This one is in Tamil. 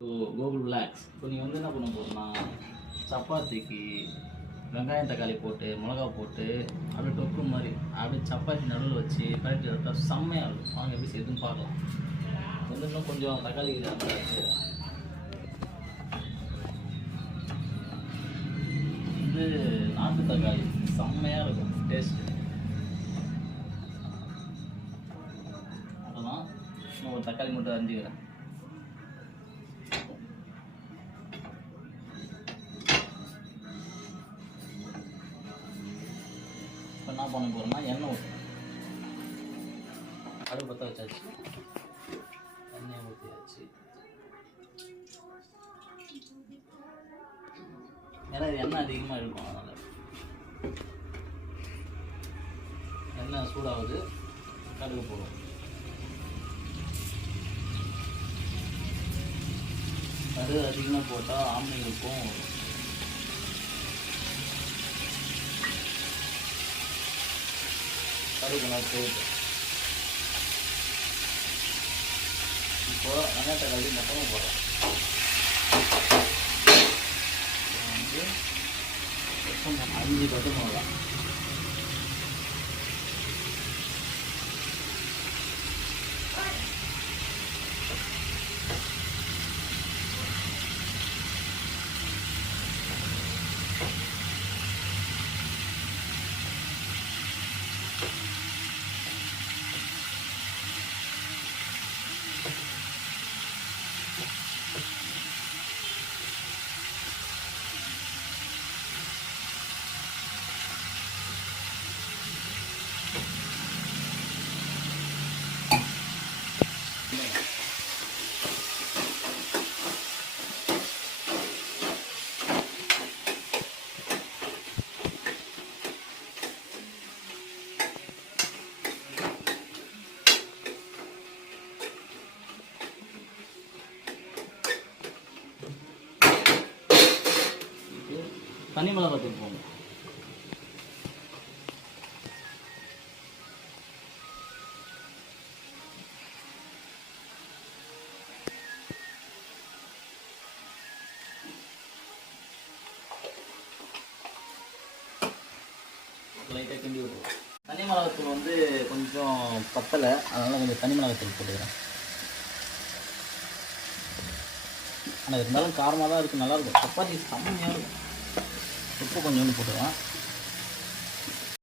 Google relax. இப்போ நீங்கள் வந்து என்ன பண்ண போகிறோம்னா, சப்பாத்திக்கு வெங்காயம் தக்காளி போட்டு மிளகா போட்டு அப்படியே தொக்கு மாதிரி அப்படியே சப்பாத்தி நடுவில் வச்சு பரட்டி எடுத்தா செம்மையாக இருக்கும். வாங்க எப்படி செய்யுதுன்னு பார்க்கலாம். வந்து இன்னும் கொஞ்சம் தக்காளி வந்து நாட்டு தக்காளி செம்மையாக இருக்கும் டேஸ்ட்டு. அவ்வளோதான். இன்னும் ஒரு தக்காளி மட்டும் அரிஞ்சிக்கிறேன். இப்போ என்ன பண்ண போகிறேன்னா எண்ணெய் ஊற்றணும். அடுப்பு பற்ற வச்சாச்சு, எண்ணெய் ஊற்றியாச்சு. ஏன்னா இது எண்ணெய் அதிகமாக இருக்கும், அதனால் எண்ணெய் சூடாகுது. கடுகு போடும். கடுகு அதிகமாக போட்டால் ஆம்பளைங்களுக்கும் கடுகு நல்லா போயிட்டு இப்போ வெங்காயத்தை கழுவி மொத்தமாக போடுறோம். வந்து 5 பச்சை மிளகா, தனி மிளகாய் தூள் போடணும். லைட்டாக கிண்டி விட்டுருவோம். தனி மிளகாத்தூள் வந்து கொஞ்சம் பத்தலை, அதனால் கொஞ்சம் தனி மிளகாத்தூள் போட்டுக்கிறேன். ஆனால் இருந்தாலும் காரமாக தான் இருக்குது, நல்லாயிருக்கும். சப்பாத்தி செம்மையாக இருக்கும். உப்பு கொஞ்சோண்டு போட்டுக்கலாம்.